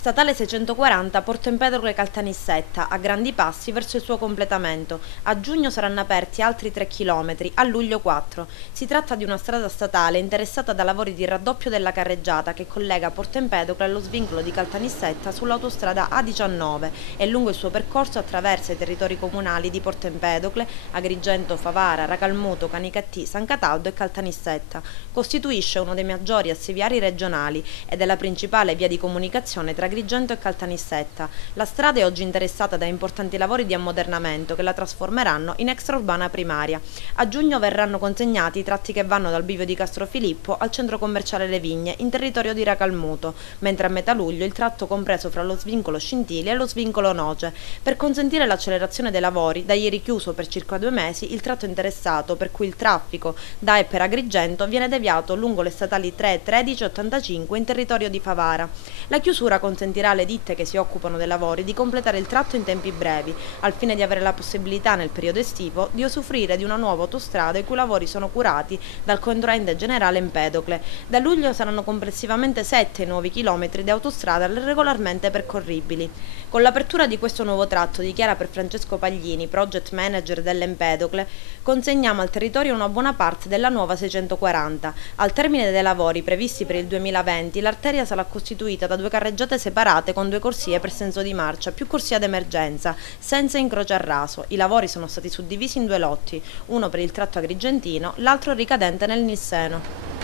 Statale 640 Porto Empedocle Caltanissetta, a grandi passi verso il suo completamento. A giugno saranno aperti altri 3 km, a luglio 4. Si tratta di una strada statale interessata da lavori di raddoppio della carreggiata che collega Porto Empedocle allo svincolo di Caltanissetta sull'autostrada A19 e lungo il suo percorso attraversa i territori comunali di Porto Empedocle, Agrigento, Favara, Racalmuto, Canicattì, San Cataldo e Caltanissetta. Costituisce uno dei maggiori assi viari regionali ed è la principale via di comunicazione tra Agrigento e Caltanissetta. La strada è oggi interessata da importanti lavori di ammodernamento che la trasformeranno in extraurbana primaria. A giugno verranno consegnati i tratti che vanno dal bivio di Castrofilippo al centro commerciale Le Vigne, in territorio di Racalmuto, mentre a metà luglio il tratto compreso fra lo svincolo Scintili e lo svincolo Noce. Per consentire l'accelerazione dei lavori, da ieri chiuso per circa 2 mesi, il tratto interessato, per cui il traffico da e per Agrigento viene deviato lungo le statali 3, 13 e 85 in territorio di Favara. La chiusura consentirà alle ditte che si occupano dei lavori di completare il tratto in tempi brevi, al fine di avere la possibilità nel periodo estivo di usufruire di una nuova autostrada i cui lavori sono curati dal contraente generale Empedocle. Da luglio saranno complessivamente 7 nuovi chilometri di autostrada regolarmente percorribili. Con l'apertura di questo nuovo tratto, dichiara per Francesco Paglini, project manager dell'Empedocle, consegniamo al territorio una buona parte della nuova 640. Al termine dei lavori previsti per il 2020, l'arteria sarà costituita da 2 carreggiate separate con 2 corsie per senso di marcia, più corsia d'emergenza, senza incrocio a raso. I lavori sono stati suddivisi in 2 lotti, uno per il tratto agrigentino, l'altro ricadente nel Nisseno.